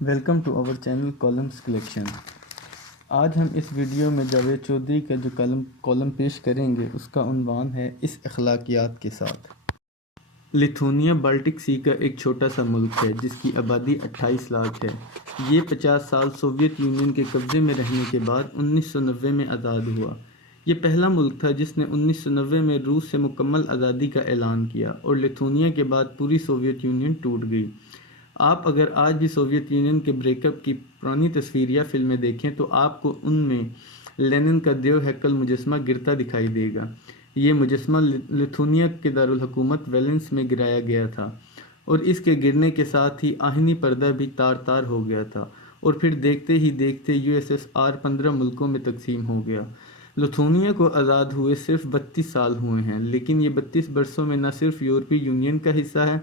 Welcome to our channel کالمز collection. آج ہم اس ویڈیو میں جاوید چودھری کا جو کالم پیش کریں گے اس کا عنوان ہے اس اخلاقیات کے ساتھ۔ لتھونیا بالٹک سی کا ایک چھوٹا سا ملک ہے جس کی آبادی 28 لاکھ ہے۔ یہ 50 سال سوویت یونین کے قبضے میں رہنے کے بعد 1990 میں آزاد ہوا۔ یہ پہلا ملک تھا جس نے 1990 میں روس سے مکمل آزادی کا اعلان کیا اور لتھونیا کے بعد پوری سوویت یونین ٹوٹ گئی۔ آپ اگر آج بھی سوویت یونین کے بریک اپ کی پرانی تصویر یا فلمیں دیکھیں تو آپ کو ان میں لینن کا دیو ہیکل مجسمہ گرتا دکھائی دے گا۔ یہ مجسمہ لتھونیا کے دارالحکومت ویلنس میں گرایا گیا تھا اور اس کے گرنے کے ساتھ ہی آہنی پردہ بھی تار تار ہو گیا تھا اور پھر دیکھتے ہی دیکھتے USSR 15 ملکوں میں تقسیم ہو گیا۔ لتھونیا کو آزاد ہوئے صرف 32 سال ہوئے ہیں، لیکن یہ 32 برسوں میں نہ صرف یورپی یونین کا حصہ ہے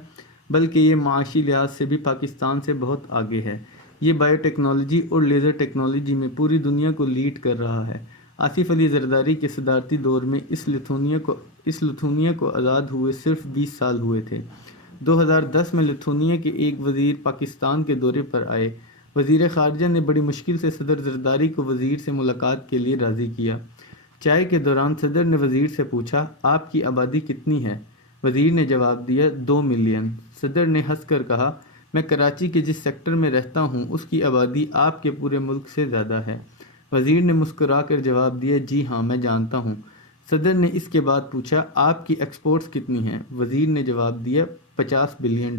بلکہ یہ معاشی لحاظ سے بھی پاکستان سے بہت آگے ہے۔ یہ بائیو ٹیکنالوجی اور لیزر ٹیکنالوجی میں پوری دنیا کو لیڈ کر رہا ہے۔ آصف علی زرداری کے صدارتی دور میں اس لتھونیا کو آزاد ہوئے صرف 20 سال ہوئے تھے۔ 2010 میں لتھونیا کے ایک وزیر پاکستان کے دورے پر آئے۔ وزیر خارجہ نے بڑی مشکل سے صدر زرداری کو وزیر سے ملاقات کے لیے راضی کیا۔ چائے کے دوران صدر نے وزیر سے پوچھا، آپ کی آبادی کتنی ہے؟ وزیر نے جواب دیا، 2 ملین۔ صدر نے ہنس کر کہا، میں کراچی کے جس سیکٹر میں رہتا ہوں اس کی آبادی آپ کے پورے ملک سے زیادہ ہے۔ وزیر نے مسکرا کر جواب دیا، جی ہاں میں جانتا ہوں۔ صدر نے اس کے بعد پوچھا، آپ کی ایکسپورٹس کتنی ہیں؟ وزیر نے جواب دیا، $50 بلین۔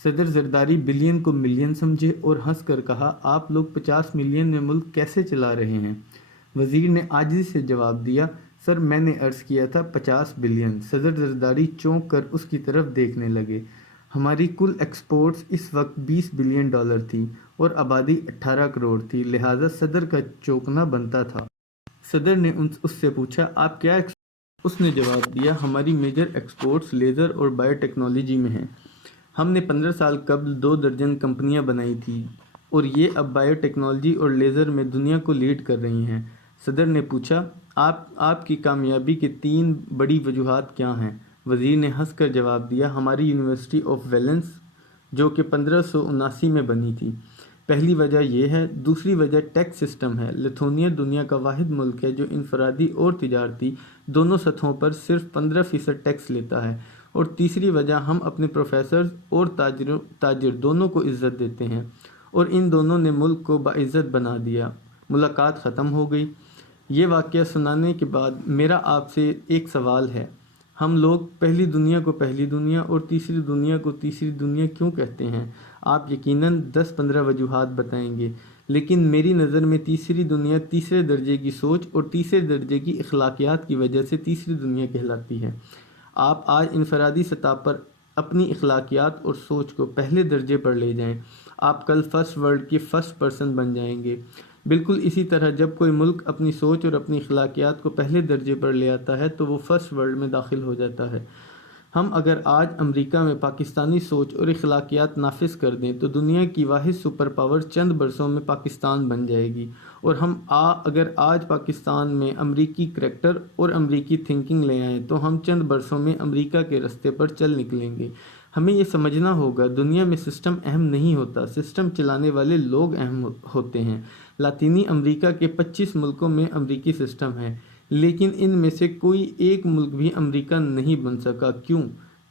صدر زرداری بلین کو ملین سمجھے اور ہنس کر کہا، آپ لوگ 50 ملین میں ملک کیسے چلا رہے ہیں؟ وزیر نے عاجزی سے جواب دیا، سر میں نے عرض کیا تھا 50 بلین۔ صدر زرداری چونک کر اس کی طرف دیکھنے لگے۔ ہماری کل ایکسپورٹس اس وقت $20 بلین تھی اور آبادی 18 کروڑ تھی، لہٰذا صدر کا چونکنا بنتا تھا۔ صدر نے اس سے پوچھا، آپ کیا اس نے جواب دیا، ہماری میجر ایکسپورٹس لیزر اور بائیو ٹیکنالوجی میں ہیں۔ ہم نے 15 سال قبل 2 درجن کمپنیاں بنائی تھیں اور یہ اب بائیو ٹیکنالوجی اور لیزر میں دنیا کو لیڈ کر رہی ہیں۔ صدر نے پوچھا، آپ کی کامیابی کی 3 بڑی وجوہات کیا ہیں؟ وزیر نے ہنس کر جواب دیا، ہماری یونیورسٹی آف ویلنس جو کہ 1579 میں بنی تھی، پہلی وجہ یہ ہے۔ دوسری وجہ ٹیکس سسٹم ہے۔ لتھونیا دنیا کا واحد ملک ہے جو انفرادی اور تجارتی دونوں سطحوں پر صرف 15% ٹیکس لیتا ہے۔ اور تیسری وجہ، ہم اپنے پروفیسرز اور تاجر دونوں کو عزت دیتے ہیں اور ان دونوں نے ملک کو باعزت بنا دیا۔ ملاقات ختم ہو گئی۔ یہ واقعہ سنانے کے بعد میرا آپ سے ایک سوال ہے، ہم لوگ پہلی دنیا کو پہلی دنیا اور تیسری دنیا کو تیسری دنیا کیوں کہتے ہیں؟ آپ یقیناً 10-15 وجوہات بتائیں گے، لیکن میری نظر میں تیسری دنیا تیسرے درجے کی سوچ اور تیسرے درجے کی اخلاقیات کی وجہ سے تیسری دنیا کہلاتی ہے۔ آپ آج انفرادی سطح پر اپنی اخلاقیات اور سوچ کو پہلے درجے پر لے جائیں، آپ کل فرسٹ ورلڈ کے فرسٹ پرسن بن جائیں گے۔ بالکل اسی طرح جب کوئی ملک اپنی سوچ اور اپنی اخلاقیات کو پہلے درجے پر لے آتا ہے تو وہ فرسٹ ورلڈ میں داخل ہو جاتا ہے۔ ہم اگر آج امریکہ میں پاکستانی سوچ اور اخلاقیات نافذ کر دیں تو دنیا کی واحد سپر پاور چند برسوں میں پاکستان بن جائے گی، اور ہم اگر آج پاکستان میں امریکی کریکٹر اور امریکی تھنکنگ لے آئیں تو ہم چند برسوں میں امریکہ کے رستے پر چل نکلیں گے۔ ہمیں یہ سمجھنا ہوگا، دنیا میں سسٹم اہم نہیں ہوتا، سسٹم چلانے والے لوگ اہم ہوتے ہیں۔ لاطینی امریکہ کے 25 ملکوں میں امریکی سسٹم ہے، لیکن ان میں سے کوئی ایک ملک بھی امریکہ نہیں بن سکا۔ کیوں؟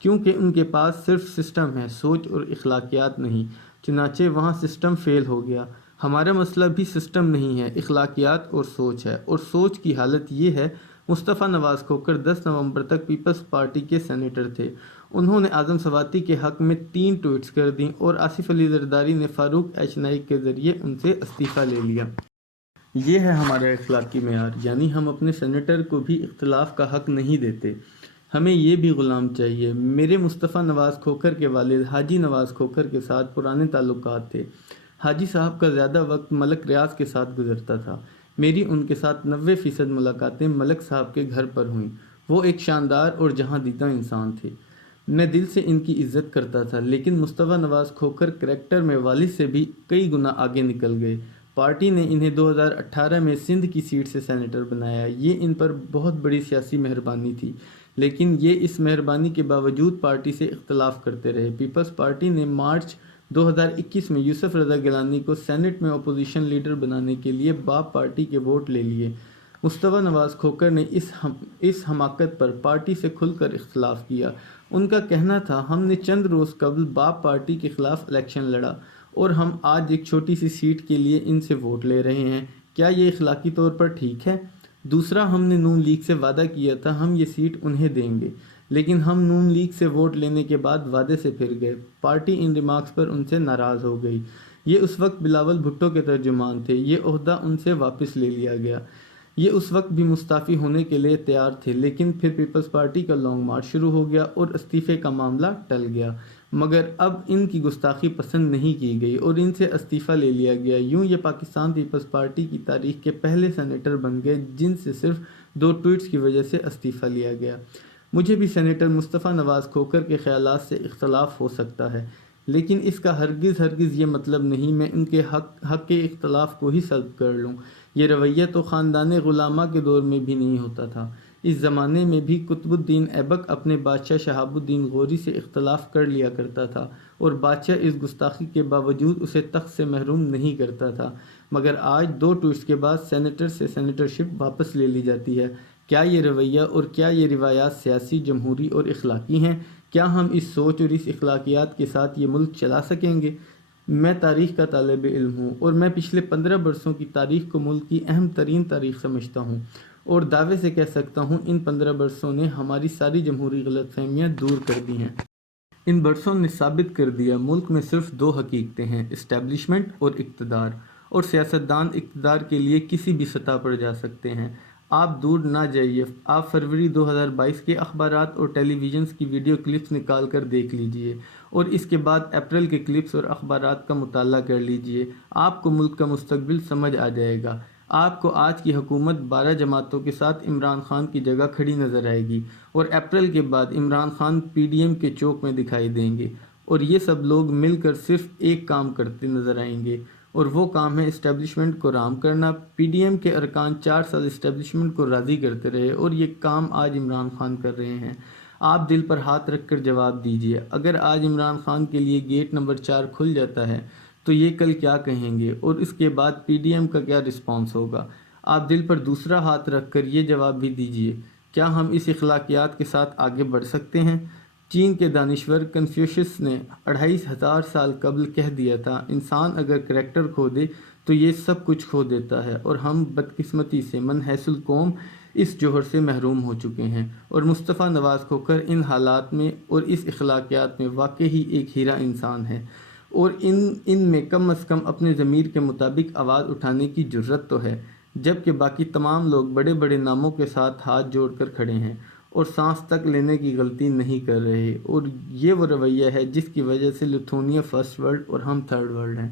کیونکہ ان کے پاس صرف سسٹم ہے، سوچ اور اخلاقیات نہیں، چنانچہ وہاں سسٹم فیل ہو گیا۔ ہمارا مسئلہ بھی سسٹم نہیں ہے، اخلاقیات اور سوچ ہے، اور سوچ کی حالت یہ ہے۔ مصطفیٰ نواز کھوکھر 10 نومبر تک پیپلز پارٹی کے سینیٹر تھے۔ انہوں نے اعظم سواتی کے حق میں 3 ٹویٹس کر دیں اور آصف علی زرداری نے فاروق ایچ نائک کے ذریعے ان سے استعفیٰ لے لیا۔ یہ ہے ہمارا اخلاقی معیار، یعنی ہم اپنے سینیٹر کو بھی اختلاف کا حق نہیں دیتے۔ ہمیں یہ بھی غلام چاہیے۔ میرے مصطفیٰ نواز کھوکھر کے والد حاجی نواز کھوکھر کے ساتھ پرانے تعلقات تھے۔ حاجی صاحب کا زیادہ وقت ملک ریاض کے ساتھ گزرتا تھا۔ میری ان کے ساتھ 90% ملاقاتیں ملک صاحب کے گھر پر ہوئیں۔ وہ ایک شاندار اور جہاں دیدہ انسان تھے۔ میں دل سے ان کی عزت کرتا تھا، لیکن مصطفیٰ نواز کھوکھر کریکٹر میں والد سے بھی کئی گنا آگے نکل گئے۔ پارٹی نے انہیں 2018 میں سندھ کی سیٹ سے سینیٹر بنایا۔ یہ ان پر بہت بڑی سیاسی مہربانی تھی، لیکن یہ اس مہربانی کے باوجود پارٹی سے اختلاف کرتے رہے۔ پیپلز پارٹی نے مارچ 2021 میں یوسف رضا گیلانی کو سینٹ میں اپوزیشن لیڈر بنانے کے لیے باپ پارٹی کے ووٹ لے لیے۔ مصطفیٰ نواز کھوکھر نے اس حماقت پر پارٹی سے کھل کر اختلاف کیا۔ ان کا کہنا تھا، ہم نے چند روز قبل باپ پارٹی کے خلاف الیکشن لڑا اور ہم آج ایک چھوٹی سی سیٹ کے لیے ان سے ووٹ لے رہے ہیں، کیا یہ اخلاقی طور پر ٹھیک ہے؟ دوسرا، ہم نے نون لیگ سے وعدہ کیا تھا ہم یہ سیٹ انہیں دیں گے، لیکن ہم نون لیگ سے ووٹ لینے کے بعد وعدے سے پھر گئے۔ پارٹی ان ریمارکس پر ان سے ناراض ہو گئی۔ یہ اس وقت بلاول بھٹو کے ترجمان تھے، یہ عہدہ ان سے واپس لے لیا گیا۔ یہ اس وقت بھی مستعفی ہونے کے لیے تیار تھے، لیکن پھر پیپلز پارٹی کا لانگ مارچ شروع ہو گیا اور استعفے کا معاملہ ٹل گیا، مگر اب ان کی گستاخی پسند نہیں کی گئی اور ان سے استعفیٰ لے لیا گیا۔ یوں یہ پاکستان پیپلز پارٹی کی تاریخ کے پہلے سینیٹر بن گئے جن سے صرف 2 ٹویٹس کی وجہ سے استعفیٰ لیا گیا۔ مجھے بھی سینیٹر مصطفیٰ نواز کھوکھر کے خیالات سے اختلاف ہو سکتا ہے، لیکن اس کا ہرگز یہ مطلب نہیں میں ان کے حق کے اختلاف کو ہی سلب کر لوں۔ یہ رویہ تو خاندان غلامہ کے دور میں بھی نہیں ہوتا تھا۔ اس زمانے میں بھی قطب الدین ایبک اپنے بادشاہ شہاب الدین غوری سے اختلاف کر لیا کرتا تھا اور بادشاہ اس گستاخی کے باوجود اسے تخت سے محروم نہیں کرتا تھا، مگر آج 2 ٹویٹس کے بعد سینیٹر سے سینیٹرشپ واپس لے لی جاتی ہے۔ کیا یہ رویہ اور کیا یہ روایات سیاسی، جمہوری اور اخلاقی ہیں؟ کیا ہم اس سوچ اور اس اخلاقیات کے ساتھ یہ ملک چلا سکیں گے؟ میں تاریخ کا طالب علم ہوں اور میں پچھلے 15 برسوں کی تاریخ کو ملک کی اہم ترین تاریخ سمجھتا ہوں اور دعوے سے کہہ سکتا ہوں ان 15 برسوں نے ہماری ساری جمہوری غلط فہمیاں دور کر دی ہیں۔ ان برسوں نے ثابت کر دیا ملک میں صرف 2 حقیقتیں ہیں، اسٹیبلشمنٹ اور اقتدار، اور سیاستدان اقتدار کے لیے کسی بھی سطح پر جا سکتے ہیں۔ آپ دور نہ جائیے، آپ فروری 2022 کے اخبارات اور ٹیلی ویژنز کی ویڈیو کلپس نکال کر دیکھ لیجئے اور اس کے بعد اپریل کے کلپس اور اخبارات کا مطالعہ کر لیجئے۔ آپ کو ملک کا مستقبل سمجھ آ جائے گا۔ آپ کو آج کی حکومت 12 جماعتوں کے ساتھ عمران خان کی جگہ کھڑی نظر آئے گی اور اپریل کے بعد عمران خان PDM کے چوک میں دکھائی دیں گے، اور یہ سب لوگ مل کر صرف ایک کام کرتے نظر آئیں گے، اور وہ کام ہے اسٹیبلشمنٹ کو رام کرنا۔ PDM کے ارکان 4 سال اسٹیبلشمنٹ کو راضی کرتے رہے اور یہ کام آج عمران خان کر رہے ہیں۔ آپ دل پر ہاتھ رکھ کر جواب دیجئے، اگر آج عمران خان کے لیے گیٹ نمبر 4 کھل جاتا ہے تو یہ کل کیا کہیں گے اور اس کے بعد PDM کا کیا رسپانس ہوگا؟ آپ دل پر دوسرا ہاتھ رکھ کر یہ جواب بھی دیجئے، کیا ہم اس اخلاقیات کے ساتھ آگے بڑھ سکتے ہیں؟ چین کے دانشور کنفیوشس نے 2500 سال قبل کہہ دیا تھا، انسان اگر کریکٹر کھو دے تو یہ سب کچھ کھو دیتا ہے، اور ہم بدقسمتی سے من حیث القوم اس جوہر سے محروم ہو چکے ہیں، اور مصطفیٰ نواز کھوکھر ان حالات میں اور اس اخلاقیات میں واقعی ایک ہیرا انسان ہے، اور ان میں کم از کم اپنے ضمیر کے مطابق آواز اٹھانے کی جرت تو ہے، جبکہ باقی تمام لوگ بڑے بڑے ناموں کے ساتھ ہاتھ جوڑ کر کھڑے ہیں اور سانس تک لینے کی غلطی نہیں کر رہے، اور یہ وہ رویہ ہے جس کی وجہ سے لتھونیا فرسٹ ورلڈ اور ہم تھرڈ ورلڈ ہیں۔